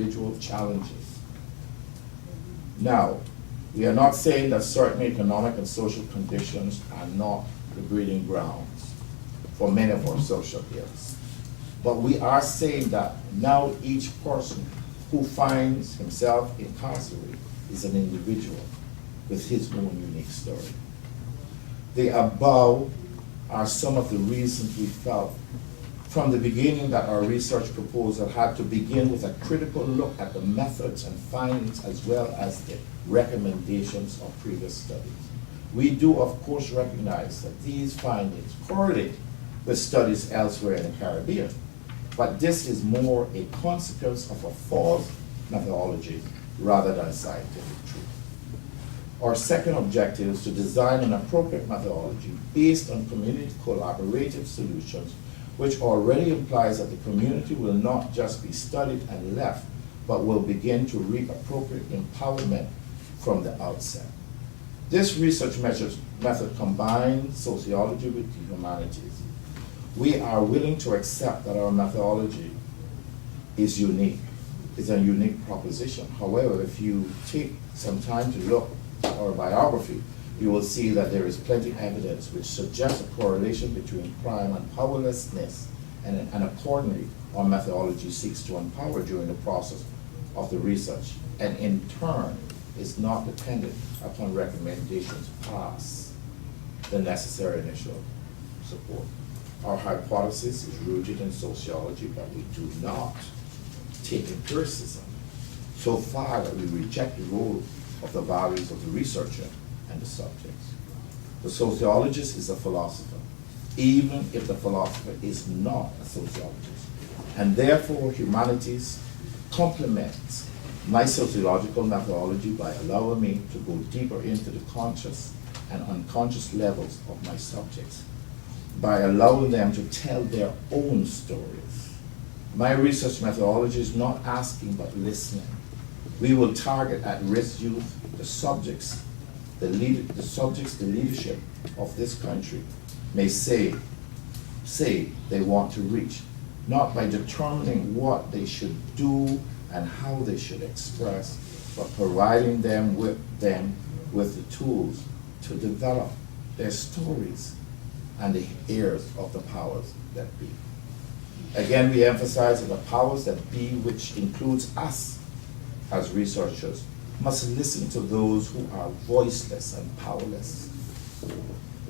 individual challenges. Now, we are not saying that certain economic and social conditions are not the breeding grounds for many of our social ills. But we are saying that now each person who finds himself incarcerated is an individual with his own unique story. The above are some of the reasons we felt from the beginning that our research proposal had to begin with a critical look at the methods and findings as well as the recommendations of previous studies. We do, of course, recognize that these findings correlate with studies elsewhere in the Caribbean, but this is more a consequence of a false methodology rather than scientific truth. Our second objective is to design an appropriate methodology based on community collaborative solutions, which already implies that the community will not just be studied and left, but will begin to reap appropriate empowerment from the outset. This research method combines sociology with the humanities. We are willing to accept that our methodology is unique, is a unique proposition. However, if you take some time to look at our biography, you will see that there is plenty of evidence which suggests a correlation between crime and powerlessness, and accordingly, our methodology seeks to empower during the process of the research, and in turn, is not dependent upon recommendations past the necessary initial support. Our hypothesis is rooted in sociology, but we do not take empiricism so far that we reject the role of the values of the researcher and the subjects. The sociologist is a philosopher, even if the philosopher is not a sociologist. And therefore, humanities complements my sociological methodology by allowing me to go deeper into the conscious and unconscious levels of my subjects, by allowing them to tell their own stories. My research methodology is not asking but listening. We will target at-risk youth, the subjects, the leadership of this country may say they want to reach, not by determining what they should do and how they should express, but providing them with the tools to develop their stories and the heirs of the powers that be. Again, we emphasize that the powers that be, which includes us as researchers, must listen to those who are voiceless and powerless.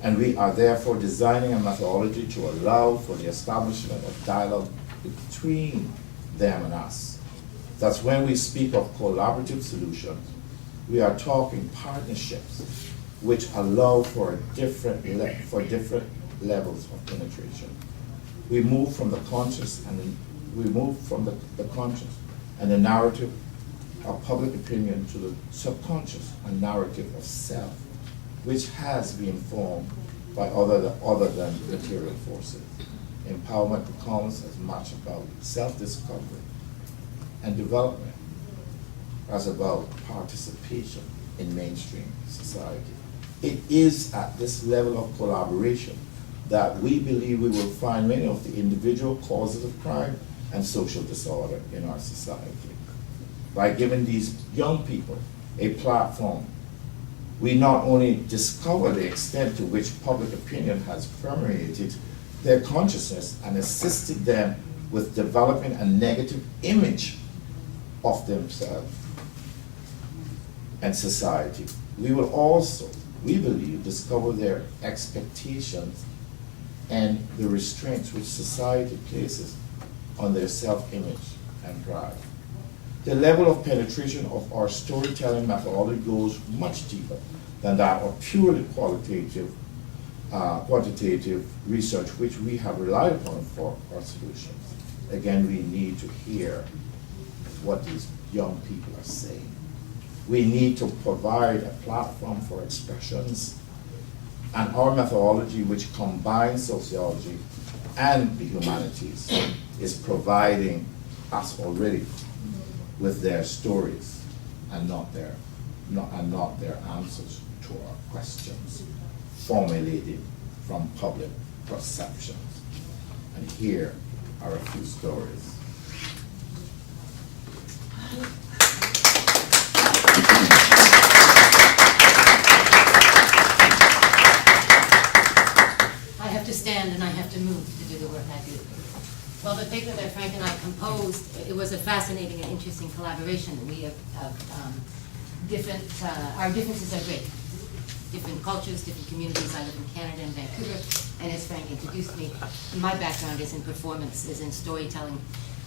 And we are therefore designing a methodology to allow for the establishment of dialogue between them and us. That's when we speak of collaborative solutions, we are talking partnerships which allow for different levels of penetration. We move from the conscious and the conscious and the narrative of public opinion to the subconscious and narrative of self, which has been formed by other than material forces. Empowerment becomes as much about self-discovery and development as about participation in mainstream society. It is at this level of collaboration that we believe we will find many of the individual causes of crime and social disorder in our society. By giving these young people a platform, we not only discover the extent to which public opinion has permeated their consciousness and assisted them with developing a negative image of themselves and society. We will also, we believe, discover their expectations and the restraints which society places on their self-image and pride. The level of penetration of our storytelling methodology goes much deeper than that of purely quantitative research, which we have relied upon for our solutions. Again, we need to hear what these young people are saying. We need to provide a platform for expressions, and our methodology, which combines sociology and the humanities, is providing us already with their stories and not their answers to our questions formulated from public perceptions. And here are a few stories. fascinating and interesting collaboration. We have different, our differences are great. Different cultures, different communities. I live in Canada and Vancouver, and as Frank introduced me, my background is in performance, is in storytelling,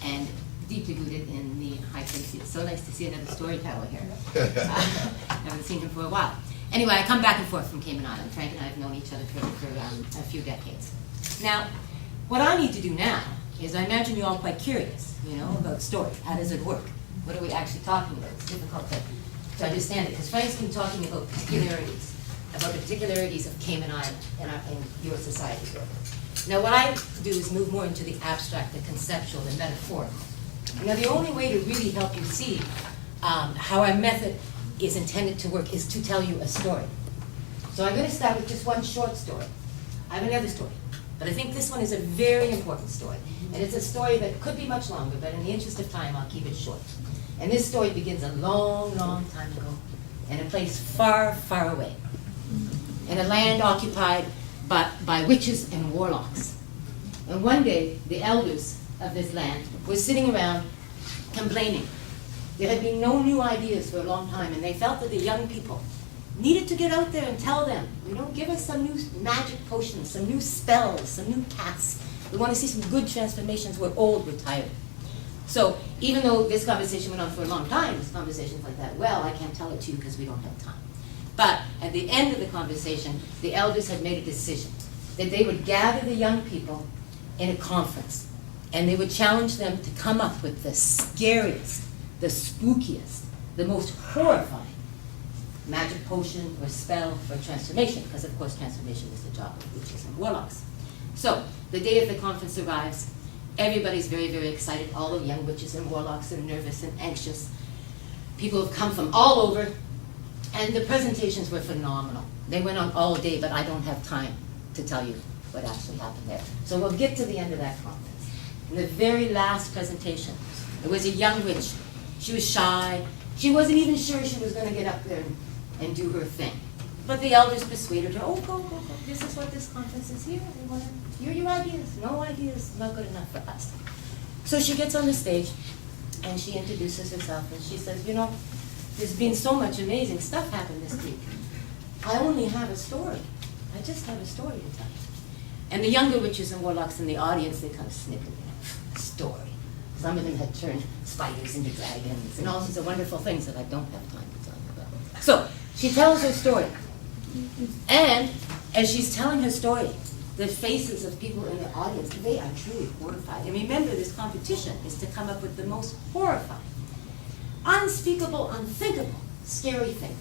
and deeply rooted in the high places. It's so nice to see another storyteller here. Haven't seen him for a while. Anyway, I come back and forth from Cayman Island. Frank and I have known each other for a few decades. Now, what I need to do now is, I imagine you're all quite curious, you know, about story. How does it work? What are we actually talking about? It's difficult to understand it, because Frank's been talking about the particularities of Cayman Island in your society. Now, what I do is move more into the abstract, the conceptual, the metaphorical. Now, the only way to really help you see how our method is intended to work is to tell you a story. So I'm going to start with just one short story. I have another story, but I think this one is a very important story. And it's a story that could be much longer, but in the interest of time, I'll keep it short. And this story begins a long, long time ago, in a place far, far away, in a land occupied by witches and warlocks. And one day, the elders of this land were sitting around complaining. There had been no new ideas for a long time, and they felt that the young people needed to get out there and tell them, you know, give us some new magic potions, some new spells, some new casts. We want to see some good transformations. We're old, we're tired. So even though this conversation went on for a long time, this conversation's like that, well, I can't tell it to you because we don't have time. But at the end of the conversation, the elders had made a decision that they would gather the young people in a conference, and they would challenge them to come up with the scariest, the spookiest, the most horrifying magic potion or spell or transformation, because of course transformation is the job of witches and warlocks. So the day of the conference arrives, everybody's very, very excited. All the young witches and warlocks are nervous and anxious. People have come from all over, and the presentations were phenomenal. They went on all day, but I don't have time to tell you what actually happened there. So we'll get to the end of that conference. In the very last presentation, it was a young witch. She was shy. She wasn't even sure she was going to get up there and do her thing. But the elders persuaded her, oh, go, go, go. This is what this conference is here. We want to hear your ideas. No ideas, not good enough for us. So she gets on the stage, and she introduces herself, and she says, you know, there's been so much amazing stuff happen this week. I only have a story. I just have a story to tell you. And the younger witches and warlocks in the audience, they kind of sniggered, you know, story. Some of them had turned spiders into dragons and all sorts of wonderful things that I don't have time to tell you about. So she tells her story. And as she's telling her story, the faces of people in the audience, they are truly horrified. And remember, this competition is to come up with the most horrifying, unspeakable, unthinkable, scary thing.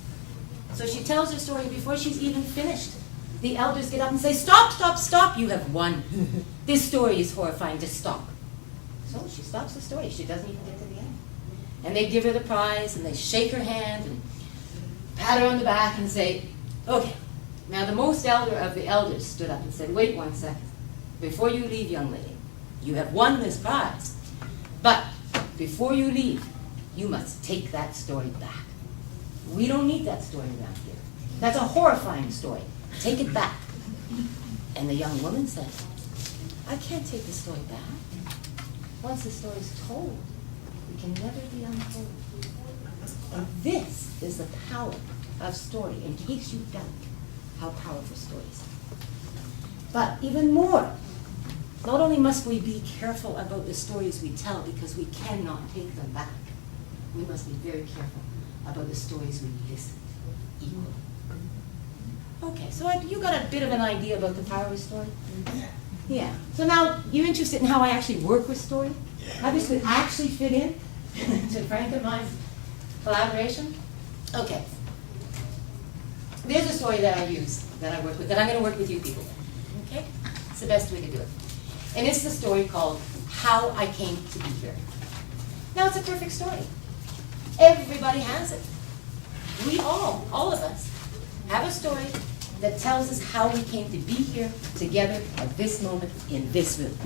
So she tells her story before she's even finished. The elders get up and say, stop, stop, stop, you have won. This story is horrifying, just stop. So she stops the story. She doesn't even get to the end. And they give her the prize, and they shake her hand and pat her on the back and say, okay. Now the most elder of the elders stood up and said, wait 1 second. Before you leave, young lady, you have won this prize. But before you leave, you must take that story back. We don't need that story around here. That's a horrifying story. Take it back. And the young woman said, I can't take the story back. Once the story is told, it can never be untold. And this is the power of story, in case you doubt how powerful stories are. But even more, not only must we be careful about the stories we tell, because we cannot take them back, we must be very careful about the stories we listen to equally. Okay, so you got a bit of an idea about the power of story? Yeah. So now you're interested in how I actually work with story? How this would actually fit in to Frank and my collaboration? Okay. There's a story that I use, that I work with, that I'm going to work with you people with. Okay? It's the best way to do it. And it's the story called How I Came to Be Here. Now, it's a perfect story. Everybody has it. We all of us, have a story that tells us how we came to be here together at this moment in this room.